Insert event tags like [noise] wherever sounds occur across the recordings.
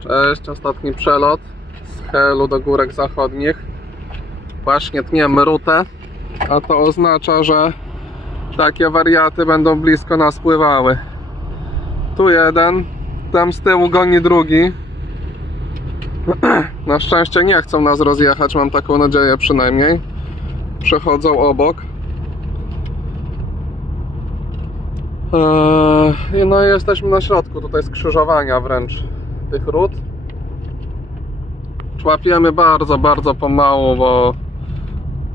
Cześć, ostatni przelot z Helu do Górek Zachodnich. Właśnie tniemy rutę, a to oznacza, że takie wariaty będą blisko nas pływały. Tu jeden, tam z tyłu goni drugi. [clears throat] Na szczęście nie chcą nas rozjechać, mam taką nadzieję przynajmniej. Przechodzą obok. Eee, No i jesteśmy na środku tutaj skrzyżowania wręcz tych rut. Łapiemy bardzo, bardzo pomału, bo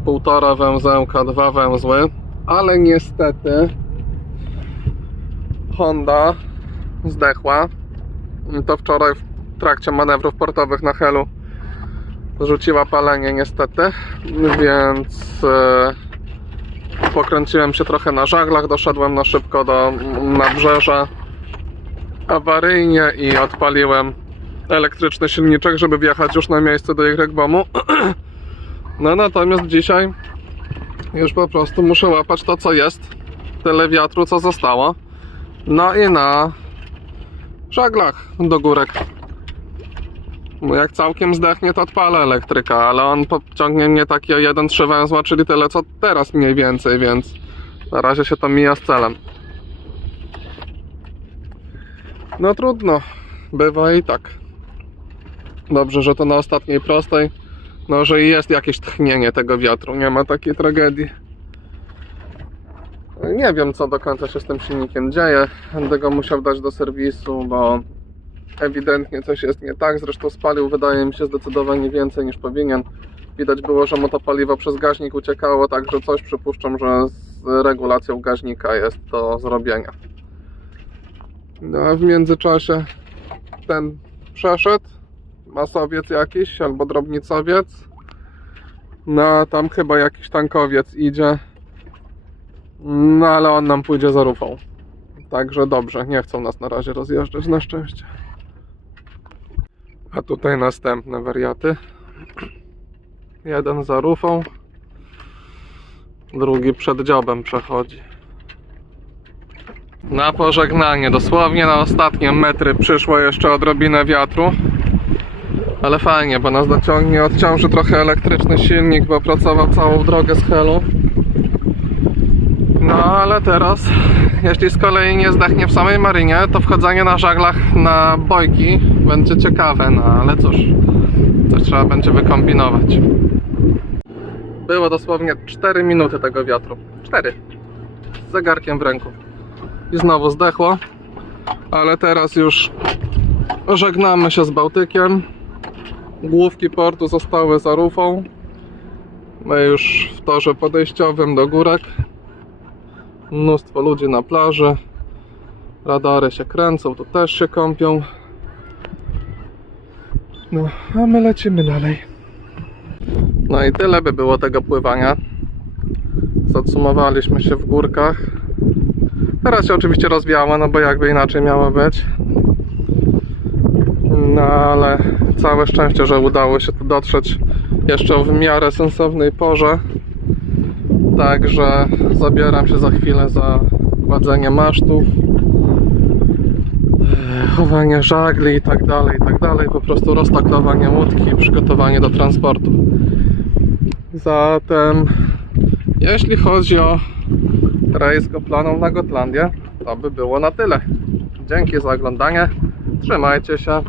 półtora węzełka, dwa węzły, ale niestety Honda zdechła. To wczoraj w trakcie manewrów portowych na Helu rzuciła palenie niestety, więc e, pokręciłem się trochę na żaglach, doszedłem na szybko do nabrzeża awaryjnie i odpaliłem elektryczny silniczek, żeby wjechać już na miejsce do Y-bomu. [clears throat] No natomiast dzisiaj już po prostu muszę łapać to co jest, tyle wiatru co zostało. No i na żaglach do górek. Bo jak całkiem zdechnie, to odpalę elektryka, ale on podciągnie mnie takie 1-3 węzła, czyli tyle co teraz mniej więcej, więc na razie się to mija z celem. No trudno, bywa i tak. Dobrze, że to na ostatniej prostej, no że jest jakieś tchnienie tego wiatru, nie ma takiej tragedii. Nie wiem, co do końca się z tym silnikiem dzieje. Będę go musiał dać do serwisu, bo ewidentnie coś jest nie tak. Zresztą spalił, wydaje mi się, zdecydowanie więcej niż powinien. Widać było, że mu to paliwo przez gaźnik uciekało, także coś przypuszczam, że z regulacją gaźnika jest do zrobienia. No a w międzyczasie ten przeszedł, masowiec jakiś albo drobnicowiec. No tam chyba jakiś tankowiec idzie. No ale on nam pójdzie za rufą. Także dobrze, nie chcą nas na razie rozjeżdżać, na szczęście. A tutaj następne wariaty. Jeden za rufą, drugi przed dziobem przechodzi. Na pożegnanie, dosłownie na ostatnie metry przyszło jeszcze odrobinę wiatru. Ale fajnie, bo nas dociągnie, odciąży trochę elektryczny silnik, bo pracował całą drogę z Helu. No ale teraz, jeśli z kolei nie zdechnie w samej marynie, to wchodzenie na żaglach na bojki będzie ciekawe, no ale cóż, coś trzeba będzie wykombinować. Było dosłownie 4 minuty tego wiatru. 4. Z zegarkiem w ręku. I znowu zdechło, ale teraz już żegnamy się z Bałtykiem. Główki portu zostały za rufą. My już w torze podejściowym do górek. Mnóstwo ludzi na plaży. Radary się kręcą, tu też się kąpią. No, a my lecimy dalej. No i tyle by było tego pływania. Zadsumowaliśmy się w górkach. Teraz się oczywiście rozwiało, no bo jakby inaczej miało być. No ale całe szczęście, że udało się tu dotrzeć jeszcze w miarę sensownej porze. Także zabieram się za chwilę za kładzenie masztów, e, chowanie żagli i tak dalej, i tak dalej. Po prostu roztakowanie łódki i przygotowanie do transportu. Zatem, jeśli chodzi o rejs Goplaną na Gotlandię, to by było na tyle. Dzięki za oglądanie. Trzymajcie się.